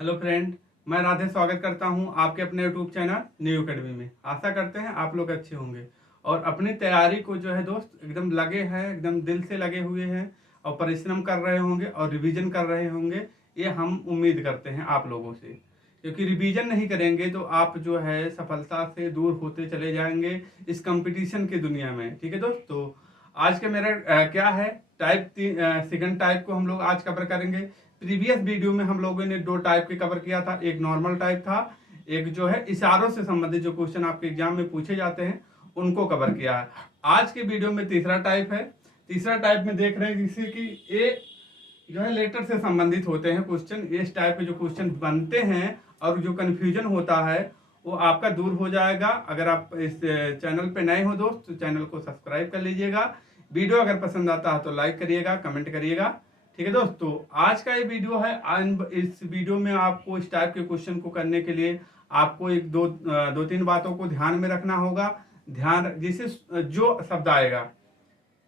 Hello friend, मैं राधे स्वागत करता हूं आपके अपने यूट्यूब चैनल न्यू अकेडमी में। आशा करते हैं आप लोग अच्छे होंगे और अपनी तैयारी को जो है दोस्त एकदम लगे हैं, एकदम दिल से लगे हुए हैं और परिश्रम कर रहे होंगे और रिवीजन कर रहे होंगे। ये हम उम्मीद करते हैं आप लोगों से, क्योंकि रिवीजन नहीं करेंगे तो आप जो है सफलता से दूर होते चले जाएंगे इस कंपटीशन की दुनिया में। ठीक है दोस्त, तो आज के मेरा क्या है सेकंड टाइप को हम लोग आज कवर करेंगे। प्रीवियस वीडियो में हम लोगों ने दो टाइप के कवर किया था, एक नॉर्मल टाइप था, एक जो है इशारों से संबंधित जो क्वेश्चन आपके एग्जाम में पूछे जाते हैं उनको कवर किया है। आज के वीडियो में तीसरा टाइप है। तीसरा टाइप में देख रहे हैं जिससे कि ये जो है लेटर से संबंधित होते हैं क्वेश्चन। इस टाइप के जो क्वेश्चन बनते हैं और जो कन्फ्यूजन होता है वो आपका दूर हो जाएगा। अगर आप इस चैनल पे नए हो दोस्त तो चैनल को सब्सक्राइब कर लीजिएगा। वीडियो अगर पसंद आता है तो लाइक करिएगा, कमेंट करिएगा। ठीक है दोस्त, तो आज का ये वीडियो है। इस वीडियो में आपको इस टाइप के क्वेश्चन को करने के लिए आपको एक दो तीन बातों को ध्यान में रखना होगा। ध्यान जैसे जो शब्द आएगा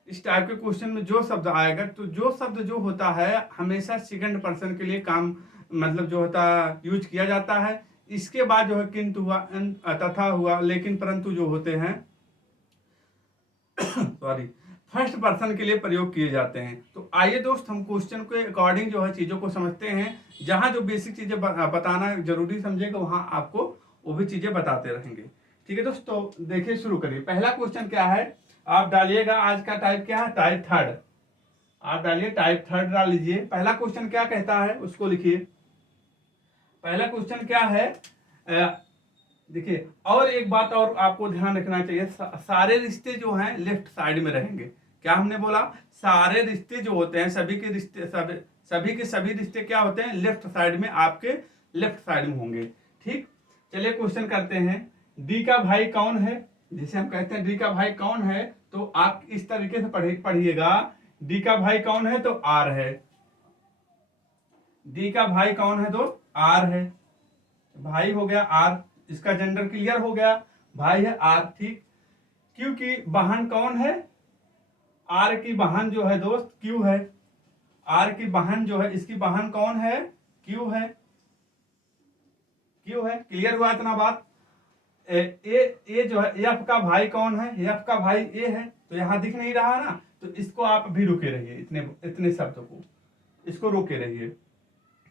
इस टाइप के क्वेश्चन में, जो शब्द आएगा तो जो शब्द जो होता है हमेशा सेकंड पर्सन के लिए काम मतलब जो होता है यूज किया जाता है। इसके बाद जो है किंतु हुआ, तथा हुआ, लेकिन, परंतु जो होते हैं सॉरी फर्स्ट पर्सन के लिए प्रयोग किए जाते हैं। तो आइए दोस्त हम क्वेश्चन के अकॉर्डिंग जो है चीजों को समझते हैं। जहां जो बेसिक चीजें बताना जरूरी समझेगा वहां आपको वो भी चीजें बताते रहेंगे। ठीक है दोस्तों, देखिए शुरू करिए। पहला क्वेश्चन क्या है आप डालिएगा। आज का टाइप क्या है? Type third. आप डालिए टाइप थर्ड डाल लीजिए। पहला क्वेश्चन क्या कहता है उसको लिखिए। पहला क्वेश्चन क्या है? देखिए, और एक बात और आपको ध्यान रखना चाहिए, सारे रिश्ते जो हैं लेफ्ट साइड में रहेंगे। क्या हमने बोला? सारे रिश्ते जो होते हैं, सभी के रिश्ते, सभी के सभी रिश्ते क्या होते हैं? लेफ्ट साइड में, आपके लेफ्ट साइड में होंगे। ठीक, चलिए क्वेश्चन करते हैं। डी का भाई कौन है? जैसे हम कहते हैं डी का भाई कौन है, तो आप इस तरीके से पढ़िएगा। डी का भाई कौन है? तो आर है। डी का भाई कौन है? तो आर है। भाई हो गया आर, इसका जेंडर क्लियर हो गया, भाई है आर। ठीक, क्यू की बहन कौन है? आर की बहन जो है दोस्त क्यू है। आर की बहन जो है, इसकी बहन कौन है? क्यू है। क्यू है, क्लियर हुआ इतना बात? ए जो है, एफ का भाई कौन है? एफ का भाई ए है। तो यहां दिख नहीं रहा ना, तो इसको आप भी रुके रहिए, इतने इतने शब्द को इसको रोके रहिए।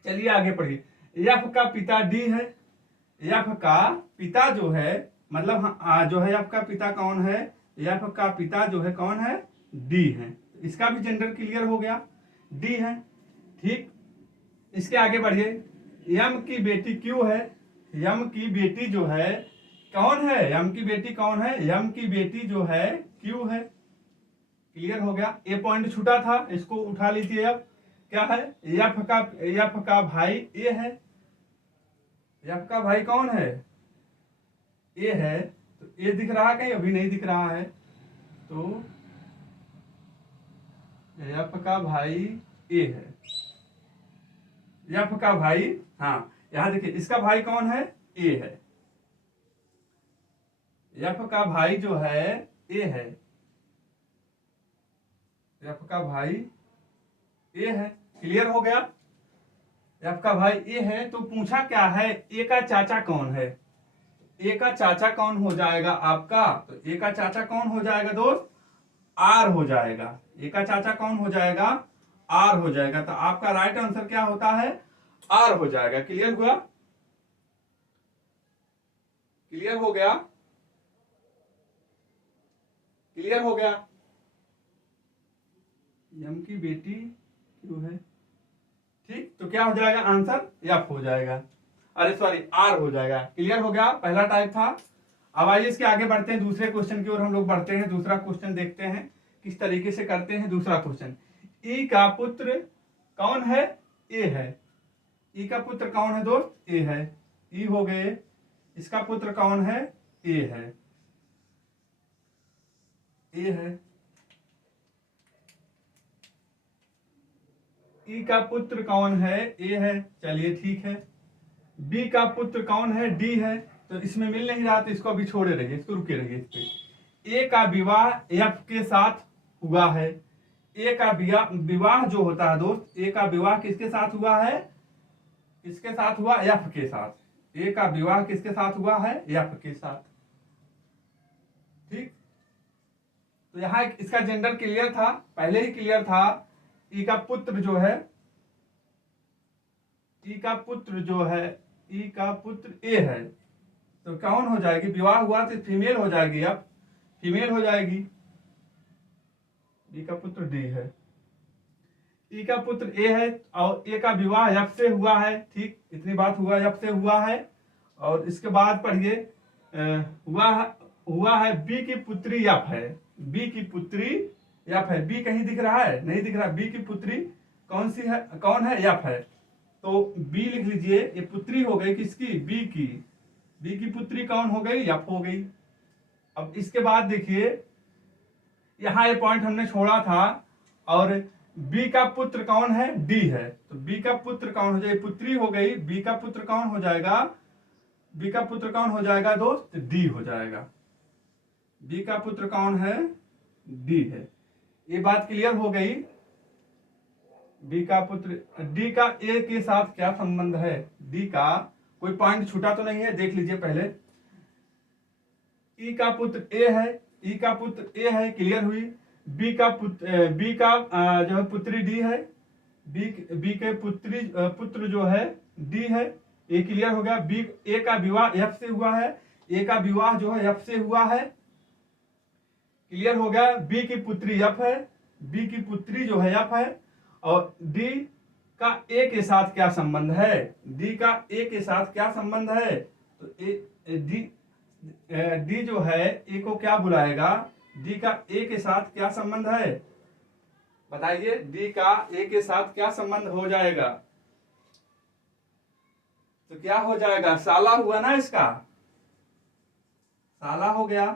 चलिए आगे पढ़िए। एफ का पिता डी है। एफ का पिता जो है, मतलब जो है एफ का पिता कौन है? एफ का पिता जो है कौन है? डी है। इसका भी जेंडर क्लियर हो गया, डी है। ठीक, इसके आगे बढ़िए। यम की बेटी क्यू है। यम की बेटी जो है कौन है? यम की बेटी कौन है? यम की बेटी जो है क्यू है। क्लियर हो गया। ए पॉइंट छूटा था, इसको उठा लीजिए। अब क्या है? एफ का भाई ए है। एफ का भाई कौन है? ए है। तो ए दिख रहा कहीं? अभी नहीं दिख रहा है। तो एफ का भाई ए है। एफ का भाई, हाँ यहां देखिए, इसका भाई कौन है? ए है। एफ का भाई जो है ए है। एफ का भाई ए है। क्लियर हो गया? एफ का भाई ए है। तो पूछा क्या है? ए का चाचा कौन है? ए का चाचा कौन हो जाएगा आपका? तो ए का चाचा कौन हो जाएगा दोस्त? आर हो जाएगा। ए का चाचा कौन हो जाएगा? आर हो जाएगा। तो आपका राइट आंसर क्या होता है? आर हो जाएगा। क्लियर हुआ? क्लियर हो गया? क्लियर हो गया? यम की बेटी क्यों है। ठीक, तो क्या हो जाएगा आंसर? एफ हो जाएगा। अरे सॉरी, आर हो जाएगा। क्लियर हो गया? पहला टाइप था। अब आइए इसके आगे बढ़ते हैं, दूसरे क्वेश्चन की ओर हम लोग बढ़ते हैं। दूसरा क्वेश्चन देखते हैं किस तरीके से करते हैं। दूसरा क्वेश्चन, ई का पुत्र कौन है? ए है। ई का पुत्र कौन है दोस्त? ए है। ई हो गए। इसका पुत्र कौन है? ए है। ए है। ई का पुत्र कौन है? ए है। चलिए ठीक है। बी का पुत्र कौन है? डी है। तो इसमें मिल नहीं रहा तो इसको अभी छोड़े रहिए, इसको रुके रहिए। इस पे ए का विवाह एफ के साथ हुआ है। ए का विवाह जो होता है दोस्त, ए का विवाह किसके साथ हुआ है? किसके साथ हुआ? एफ के साथ। ए का विवाह किसके साथ हुआ है? एफ के साथ। ठीक, तो यहां इसका जेंडर क्लियर था, पहले ही क्लियर था। ई का पुत्र जो है, ई का पुत्र जो है, ई का पुत्र ए है, तो कौन हो जाएगी? विवाह हुआ तो फीमेल हो जाएगी, अब फीमेल हो जाएगी। ई का पुत्र डी है, ई का पुत्र ए है, और ए का विवाह एफ से हुआ है। ठीक, इतनी बात हुआ, एफ से हुआ है। और इसके बाद पढ़िए, हुआ है बी की पुत्री एफ है, बी की पुत्री एफ है। बी कहीं दिख रहा है? नहीं दिख रहा। बी की पुत्री कौन सी है? कौन है? एफ है। तो बी लिख लीजिए, ये पुत्री हो गई किसकी? बी की। बी की पुत्री कौन हो गई? एफ हो गई। अब इसके बाद देखिए, यहां ये पॉइंट हमने छोड़ा था, और बी का पुत्र कौन है? डी है। तो बी का पुत्र कौन हो जाएगा? पुत्री हो गई। बी का पुत्र कौन हो जाएगा? बी का पुत्र कौन हो जाएगा दोस्त? डी हो जाएगा। बी का पुत्र कौन है? डी है। ये बात क्लियर हो गई। बी का पुत्र, डी का ए के साथ क्या संबंध है? डी का कोई पॉइंट छूटा तो नहीं है? देख लीजिए पहले। ई का पुत्र ए है, ई का पुत्र ए है, क्लियर हुई। बी का जो है पुत्री डी है, बी के पुत्र जो है डी है, ये क्लियर हो गया। बी, ए का विवाह एफ से हुआ है, ए का विवाह जो है एफ से हुआ है, क्लियर हो गया। बी की पुत्री एफ है, बी की पुत्री जो है एफ है। और डी का ए के साथ क्या संबंध है? डी का ए के साथ क्या संबंध है? तो डी जो है ए को क्या बुलाएगा? डी का ए के साथ क्या संबंध है? बताइए, डी का ए के साथ क्या संबंध हो जाएगा? तो क्या हो जाएगा? साला हुआ ना, इसका साला हो गया,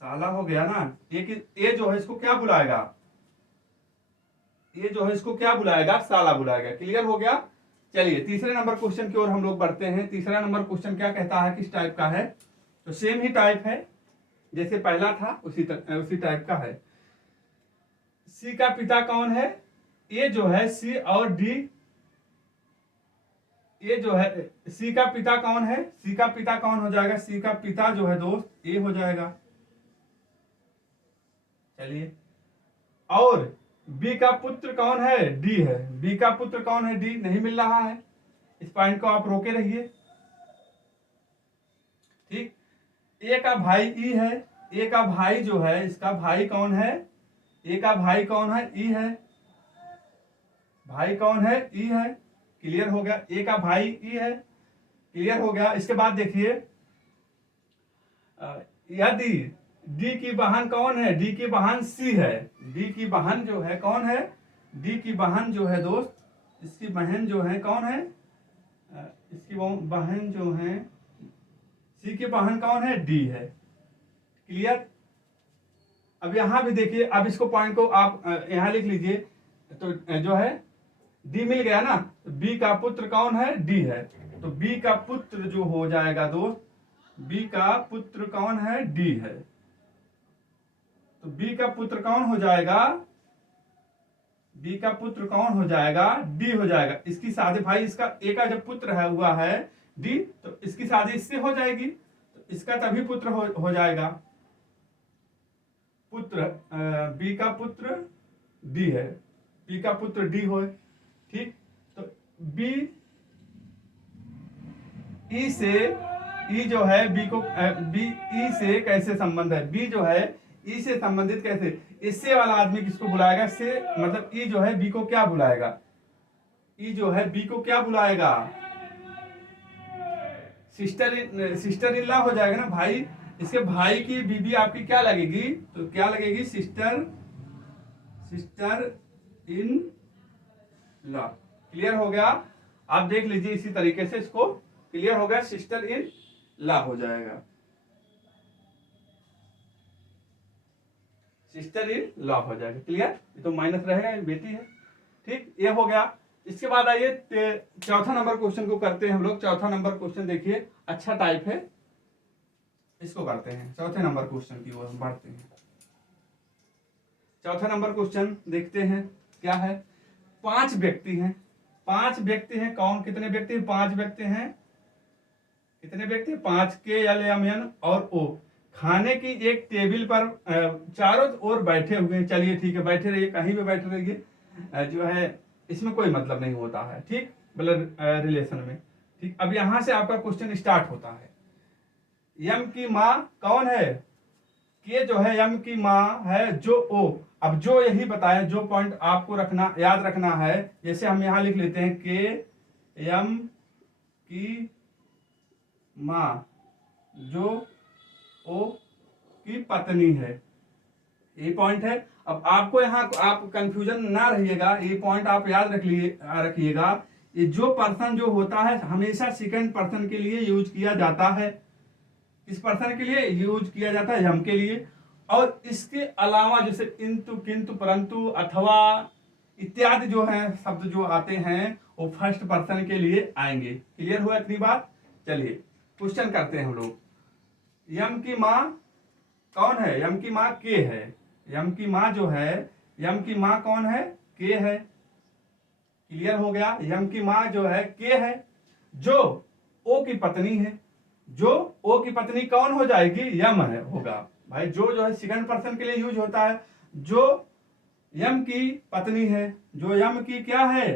साला हो गया ना। ए जो है इसको क्या बुलाएगा? ये जो है इसको क्या बुलाएगा? साला बुलाएगा। क्लियर हो गया। चलिए तीसरे नंबर क्वेश्चन की ओर हम लोग बढ़ते हैं। तीसरा नंबर क्वेश्चन क्या कहता है, किस टाइप का है? तो सेम ही टाइप है जैसे पहला था, उसी टाइप का है। सी का पिता कौन है? ये जो है सी और डी, ये जो है सी का पिता कौन है? सी का पिता कौन हो जाएगा? सी का पिता जो है दोस्त ए हो जाएगा। चलिए, और बी का पुत्र कौन है? डी है। बी का पुत्र कौन है? डी नहीं मिल रहा है। इस पॉइंट को आप रोके रहिए। ठीक, ए का भाई ई है, ए का भाई जो है, इसका भाई कौन है? ए का भाई कौन है? ई है। भाई कौन है? ई है। क्लियर हो गया। ए का भाई ई है, क्लियर हो गया। इसके बाद देखिए, यदि डी की बहन कौन है? डी की बहन सी है। डी की बहन जो है कौन है? डी की बहन जो है दोस्त, इसकी बहन जो है कौन है? इसकी बहन जो है, सी की बहन कौन है? डी है। क्लियर। अब यहां भी देखिए, अब इसको पॉइंट को आप यहां लिख लीजिए। तो जो है डी मिल गया ना। बी का पुत्र कौन है? डी है। तो बी का पुत्र जो हो जाएगा दोस्त, बी का पुत्र कौन है? डी है। तो बी का पुत्र कौन हो जाएगा? बी का पुत्र कौन हो जाएगा? डी हो जाएगा। इसकी शादी, भाई इसका ए का जब पुत्र है हुआ है डी, तो इसकी शादी इससे हो जाएगी, तो इसका तभी पुत्र हो जाएगा। पुत्र बी का पुत्र डी है, बी का पुत्र डी हो। ठीक, तो बी ई से, ई जो है बी को, बी ई से कैसे संबंध है? बी जो है ई से संबंधित कैसे? इससे वाला आदमी किसको बुलाएगा? से मतलब ई जो है बी को क्या बुलाएगा? ई जो है बी को क्या बुलाएगा? सिस्टर इन लॉ हो जाएगा ना भाई। इसके भाई की बीबी आपकी क्या लगेगी? तो क्या लगेगी? Sister in law. क्लियर हो गया। आप देख लीजिए इसी तरीके से इसको, क्लियर हो गया। सिस्टर इन लॉ हो जाएगा, सिस्टर इन लॉ हो जाएगा। क्लियर। ये तो माइनस रहेगा, ये बेटी है। ठीक, ये हो गया। इसके बाद आइए चौथा नंबर क्वेश्चन को करते हैं हम लोग। चौथा नंबर क्वेश्चन देखिए, अच्छा टाइप है, इसको करते हैं। चौथे नंबर क्वेश्चन की ओर बढ़ते हैं। चौथा नंबर क्वेश्चन देखते हैं क्या है। 5 व्यक्ति हैं, 5 व्यक्ति हैं, कौन कितने व्यक्ति हैं? 5 व्यक्ति हैं। कितने व्यक्ति? 5 के एल एम एन और ओ खाने की एक टेबल पर चारों ओर बैठे हुए हैं। चलिए ठीक है, बैठे रहिए, कहीं भी बैठे रहिए, जो है इसमें कोई मतलब नहीं होता है, ठीक, मतलब रिलेशन में, ठीक। अब यहां से आपका क्वेश्चन स्टार्ट होता है। यम की माँ कौन है? के जो है यम की माँ है जो ओ। अब जो यही बताया, जो पॉइंट आपको रखना, याद रखना है, जैसे हम यहां लिख लेते हैं के यम की माँ जो ओ की पत्नी है, ये पॉइंट है। अब आपको यहाँ आप कंफ्यूजन ना रहिएगा, ये पॉइंट आप याद रखिएगा। ये जो पर्सन जो होता है हमेशा सेकंड पर्सन के लिए यूज किया जाता है। किस पर्सन के लिए यूज किया जाता है? हम के लिए। और इसके अलावा जैसे इंतु, किंतु, परंतु, अथवा इत्यादि जो है शब्द जो आते हैं वो फर्स्ट पर्सन के लिए आएंगे। क्लियर हुआ इतनी बात? चलिए क्वेश्चन करते हैं हम लोग। यम की माँ कौन है? यम की माँ के है। यम की माँ जो है, यम की माँ कौन है? के है। क्लियर हो गया? यम की माँ जो है के है, जो ओ की पत्नी है। जो ओ की पत्नी कौन हो जाएगी? यम है होगा भाई। जो है सेकंड पर्सन के लिए यूज होता है। जो यम की पत्नी है, जो यम की क्या है?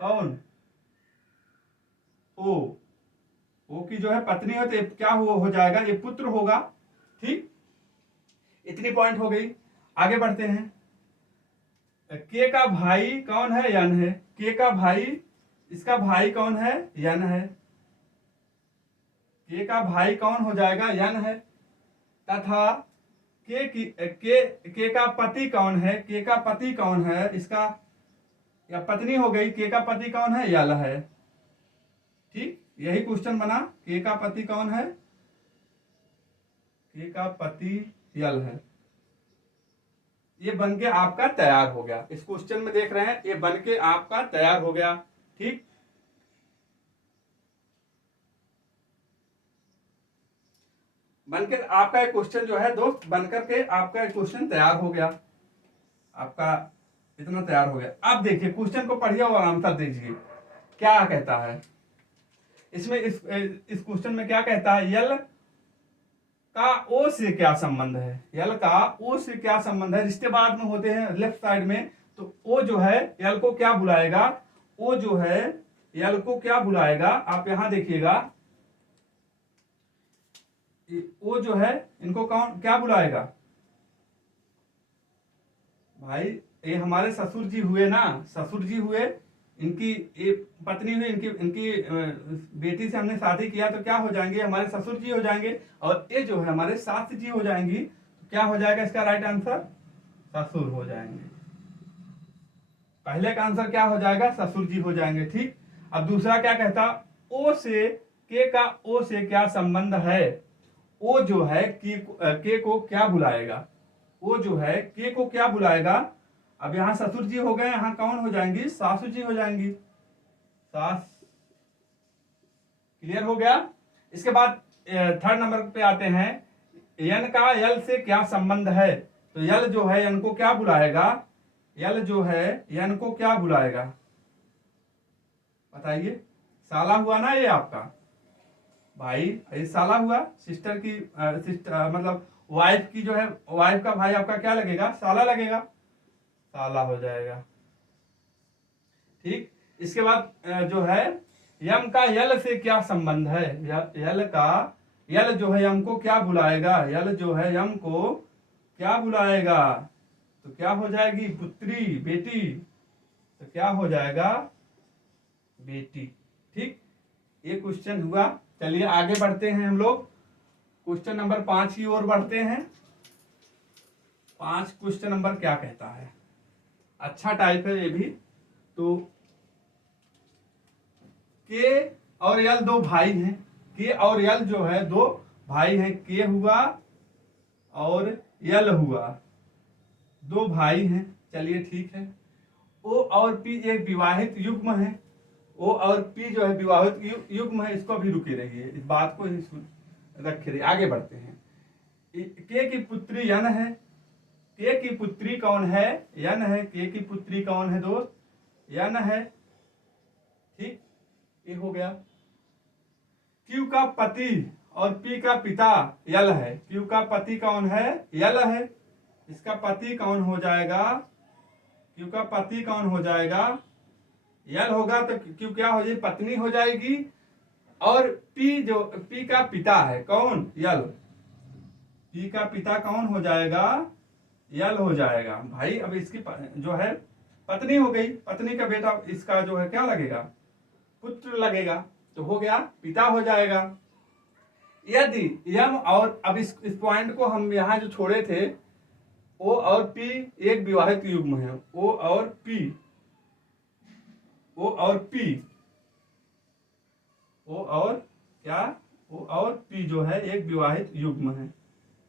कौन? ओ की जो है पत्नी हो तो क्या हो जाएगा? ये पुत्र होगा, ठीक। इतनी पॉइंट हो गई। आगे बढ़ते हैं। के का भाई कौन है? यन है। के का भाई, इसका भाई कौन है? यन है। के का भाई कौन हो जाएगा? यन है। तथा के का पति कौन है? के का पति कौन है? इसका या पत्नी हो गई। के का पति कौन है? यल है, ठीक। यही क्वेश्चन बना, के का पति कौन है? के का पति यल है। ये बन के आपका तैयार हो गया। इस क्वेश्चन में देख रहे हैं, ये बन के आपका तैयार हो गया, ठीक। बनकर आपका एक क्वेश्चन जो है दोस्त, बनकर के आपका एक क्वेश्चन तैयार हो गया। आपका इतना तैयार हो गया। अब देखिए क्वेश्चन को पढ़िए और आंसर दीजिए क्या कहता है इसमें। इस क्वेश्चन में क्या कहता है? यल का ओ से क्या संबंध है? यल का ओ से क्या संबंध है? रिश्ते बाद में होते हैं लेफ्ट साइड में। तो ओ जो है यल को क्या बुलाएगा? ओ जो है यल को क्या बुलाएगा? आप यहां देखिएगा, ओ जो है इनको कौन क्या बुलाएगा? भाई ये हमारे ससुर जी हुए ना, ससुर जी हुए। इनकी ये पत्नी हुई, इनकी इनकी बेटी से हमने शादी किया तो क्या हो जाएंगे? हमारे ससुर जी हो जाएंगे। और ये जो है हमारे सास जी हो जाएंगी। तो क्या हो जाएगा इसका राइट आंसर? ससुर हो जाएंगे। पहले का आंसर क्या हो जाएगा? ससुर जी हो जाएंगे, ठीक। अब दूसरा क्या कहता? ओ से के का ओ से क्या संबंध है? ओ जो है के को क्या बुलाएगा? ओ जो है के को क्या बुलाएगा? अब यहां ससुर जी हो गए, यहां कौन हो जाएंगी? सासू जी हो जाएंगी, सास। क्लियर हो गया? इसके बाद थर्ड नंबर पे आते हैं। यन का यल से क्या संबंध है? तो यल जो है यन को क्या बुलाएगा? यल जो है यन को क्या बुलाएगा? बताइए। साला हुआ ना ये आपका भाई, ये साला हुआ। सिस्टर की मतलब वाइफ की जो है, वाइफ का भाई आपका क्या लगेगा? साला लगेगा, साला हो जाएगा, ठीक। इसके बाद जो है यम का यल से क्या संबंध है? यल का यल जो है यम को क्या बुलाएगा? यल जो है यम को क्या बुलाएगा? तो क्या हो जाएगी? पुत्री, बेटी। तो क्या हो जाएगा? बेटी, ठीक। ये क्वेश्चन हुआ। चलिए आगे बढ़ते हैं हम लोग, क्वेश्चन नंबर 5 की ओर बढ़ते हैं। 5 क्वेश्चन नंबर क्या कहता है? अच्छा टाइप है ये भी। तो के और यल दो भाई हैं। के और यल जो है दो भाई हैं। के हुआ और यल हुआ, दो भाई हैं। चलिए ठीक है। ओ और पी एक विवाहित युग्म है। ओ और पी जो है विवाहित युग्म है। इसको भी रुके रहिए, इस बात को रखे रहिए। आगे बढ़ते हैं। के की पुत्री यन है। के की पुत्री कौन है? यन है। के की पुत्री कौन है दोस्त? यन है। ठीक, ये हो गया। क्यू का पति और पी का पिता यल है। क्यू का पति कौन है? यल है। इसका पति कौन हो जाएगा? क्यू का पति कौन हो जाएगा? यल होगा तो क्यू क्या हो जाएगी? पत्नी हो जाएगी। और पी का पिता है कौन? यल। पी का पिता कौन हो जाएगा? यल हो जाएगा भाई। अब इसकी जो है पत्नी हो गई। पत्नी का बेटा इसका जो है क्या लगेगा? पुत्र लगेगा। तो हो गया, पिता हो जाएगा। यदि यम और अब इस पॉइंट को हम यहां जो छोड़े थे, ओ और पी एक विवाहित युग्म है। ओ और पी, ओ और पी, ओ और क्या? ओ और पी जो है एक विवाहित युग्म है।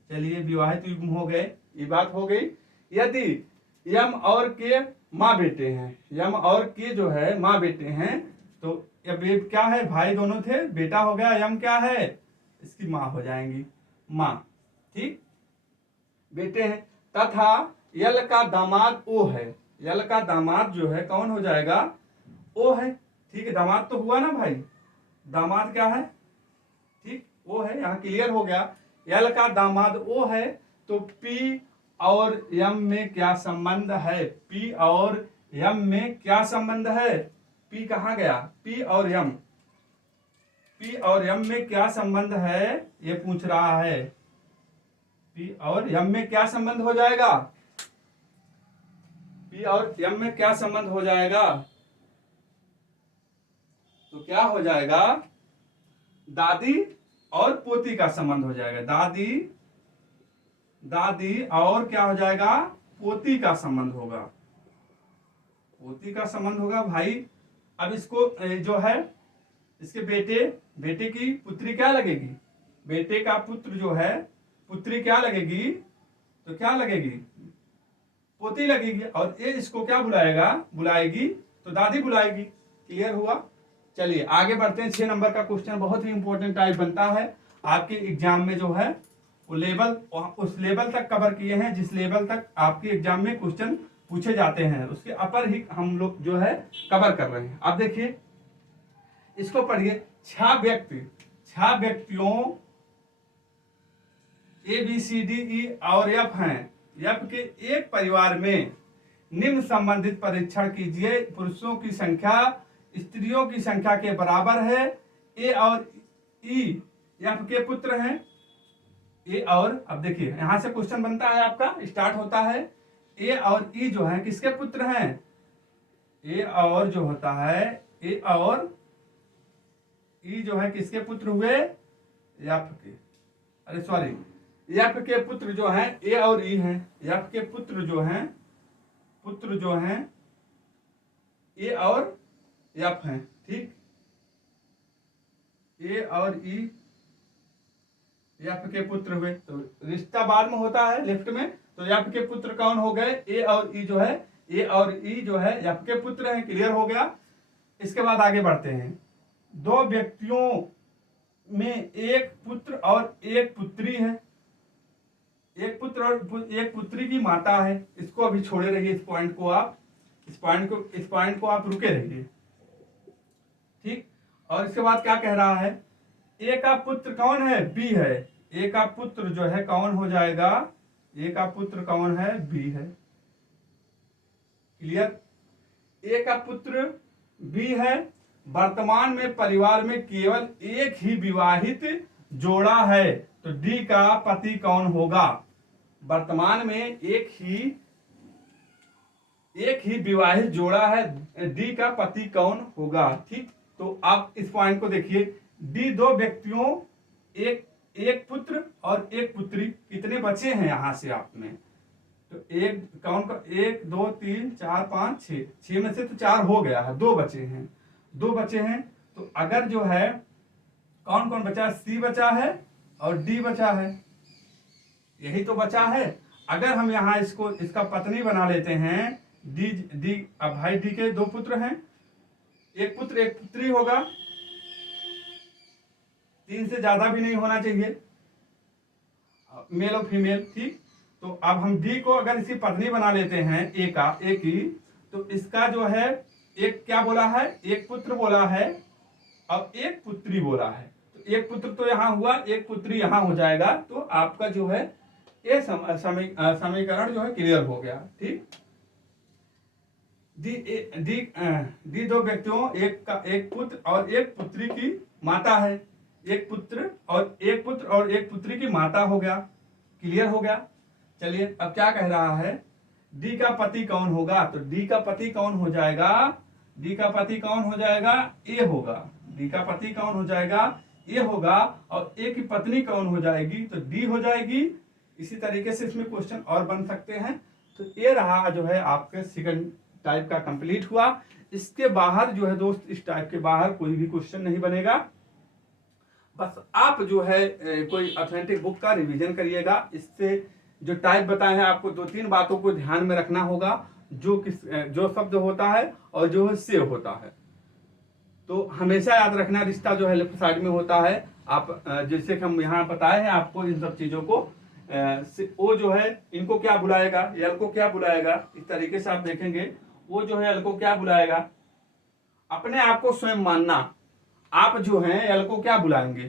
चलिए, विवाहित युग्म हो गए, ये बात हो गई। यदि यम और के माँ बेटे हैं, यम और के जो है माँ बेटे हैं, तो अब ये क्या है? भाई दोनों थे, बेटा हो गया। यम क्या है? इसकी माँ हो जाएंगी, माँ। ठीक, बेटे हैं। तथा यल का दामाद ओ है। यल का दामाद जो है कौन हो जाएगा? ओ है। ठीक है, दामाद तो हुआ ना भाई। दामाद क्या है? ठीक, ओ है। यहाँ क्लियर हो गया। यल का दामाद ओ है। तो पी और यम में क्या संबंध है? पी और यम में क्या संबंध है? पी कहाँ गया? पी और यम, पी और यम में क्या संबंध है? ये पूछ रहा है। पी और यम में क्या संबंध हो जाएगा? पी और यम में क्या संबंध हो जाएगा? तो क्या हो जाएगा? दादी और पोती का संबंध हो जाएगा। दादी और क्या हो जाएगा? पोती का संबंध होगा। पोती का संबंध होगा भाई। अब इसको जो है, इसके बेटे की पुत्री क्या लगेगी? बेटे का पुत्र जो है, पुत्री क्या लगेगी? तो क्या लगेगी? पोती लगेगी। और ये इसको क्या बुलाएगी? तो दादी बुलाएगी। क्लियर हुआ? चलिए आगे बढ़ते हैं। 6 नंबर का क्वेश्चन बहुत ही इंपॉर्टेंट टाइप बनता है आपके एग्जाम में। जो है वो लेवल, उस लेवल तक कवर किए हैं जिस लेवल तक आपके एग्जाम में क्वेश्चन पूछे जाते हैं, उसके अपर ही हम लोग जो है कवर कर रहे हैं। अब देखिए, इसको पढ़िए। 6 व्यक्तियों ABCDE और F हैं। F के एक परिवार में निम्न संबंधित परीक्षण कीजिए। पुरुषों की संख्या स्त्रियों की संख्या के बराबर है। ए और ई F के पुत्र हैं। ए और, अब देखिए यहां से क्वेश्चन बनता है आपका, स्टार्ट होता है। ए और ई जो है किसके पुत्र हैं? ए और जो होता है, ए और ई जो है किसके पुत्र हुए? एफ के, अरे सॉरी, एफ के पुत्र जो हैं ए और ई हैं। एफ के पुत्र जो हैं ए और एफ हैं। ठीक, ए और ई एफ के पुत्र हुए। तो रिश्ता बाद में होता है लेफ्ट में। तो एफ के पुत्र कौन हो गए? ए और ई जो है, ए और ई जो है एफ के पुत्र हैं। क्लियर हो गया? इसके बाद आगे बढ़ते हैं। 2 व्यक्तियों में एक पुत्र और एक पुत्री है। एक पुत्र और एक पुत्री की माता है। इसको अभी छोड़े रहिए, इस पॉइंट को आप रुके रहिए। ठीक, और इसके बाद क्या कह रहा है? ए का पुत्र कौन है? बी है। ए का पुत्र जो है कौन हो जाएगा? ए का पुत्र कौन है? बी है। क्लियर? ए का पुत्र बी है। वर्तमान में परिवार में केवल एक ही विवाहित जोड़ा है। तो डी का पति कौन होगा? वर्तमान में एक ही विवाहित जोड़ा है, डी का पति कौन होगा? ठीक, तो आप इस पॉइंट को देखिए। डी 2 व्यक्तियों, एक पुत्र और एक पुत्री, कितने बचे हैं यहां से आप में? तो एक कौन का? 1 2 3 4 5 6, 6 में से तो 4 हो गया है, 2 बचे हैं। तो अगर जो है कौन कौन बचा? सी बचा है और डी बचा है, यही तो बचा है। अगर हम यहाँ इसका पत्नी बना लेते हैं, डी। अब भाई डी के 2 पुत्र हैं, एक पुत्र एक पुत्री होगा, 3 से ज्यादा भी नहीं होना चाहिए, मेल और फीमेल। ठीक, तो अब हम डी को अगर इसी पत्नी बना लेते हैं, ए की, तो इसका जो है एक क्या बोला है, एक पुत्र बोला है और एक पुत्री बोला है। तो एक पुत्र तो यहाँ हुआ, एक पुत्री यहाँ हो जाएगा, तो आपका जो है ये समीकरण जो है क्लियर हो गया। ठीक, दी दो व्यक्तियों, एक पुत्र और एक पुत्री की माता है। एक पुत्र और एक पुत्री की माता हो गया, क्लियर हो गया। चलिए अब क्या कह रहा है, डी का पति कौन होगा, तो डी का पति कौन हो जाएगा, डी का पति कौन हो जाएगा, ए होगा। डी का पति कौन हो जाएगा, ए होगा। और ए की पत्नी कौन हो जाएगी, तो डी हो जाएगी। इसी तरीके से इसमें क्वेश्चन और बन सकते हैं। तो ये रहा जो है आपके सेकंड टाइप का कंप्लीट हुआ। इसके बाहर जो है दोस्त, इस टाइप के बाहर कोई भी क्वेश्चन नहीं बनेगा। बस आप जो है कोई ऑथेंटिक बुक का रिवीजन करिएगा। इससे जो टाइप बताए हैं आपको 2-3 बातों को ध्यान में रखना होगा, जो शब्द होता है और जो है से होता है। तो हमेशा याद रखना, रिश्ता जो है लेफ्ट साइड में होता है। आप जैसे कि हम यहाँ बताए हैं आपको इन सब चीजों को, वो जो है इनको क्या बुलाएगा, एल को क्या बुलाएगा, इस तरीके से आप देखेंगे। वो जो है एल को क्या बुलाएगा, अपने आप को स्वयं मानना। आप जो है एल को क्या बुलाएंगे,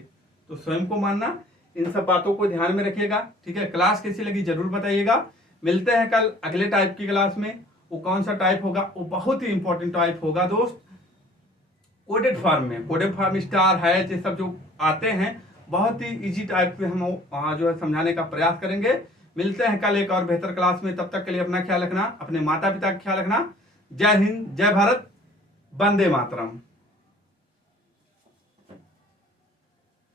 तो स्वयं को मानना। इन सब बातों को ध्यान में रखिएगा। ठीक है, क्लास कैसी लगी जरूर बताइएगा। मिलते हैं कल अगले टाइप की क्लास में। वो कौन सा टाइप होगा, वो बहुत ही इंपॉर्टेंट टाइप होगा दोस्त, कोडेड फॉर्म में। कोडेड फॉर्म, स्टार है, ये सब जो आते हैं, बहुत ही इजी टाइप पे हम जो है समझाने का प्रयास करेंगे। मिलते हैं कल एक और बेहतर क्लास में। तब तक के लिए अपना ख्याल रखना, अपने माता पिता का ख्याल रखना। जय हिंद, जय भारत, वंदे मातरम।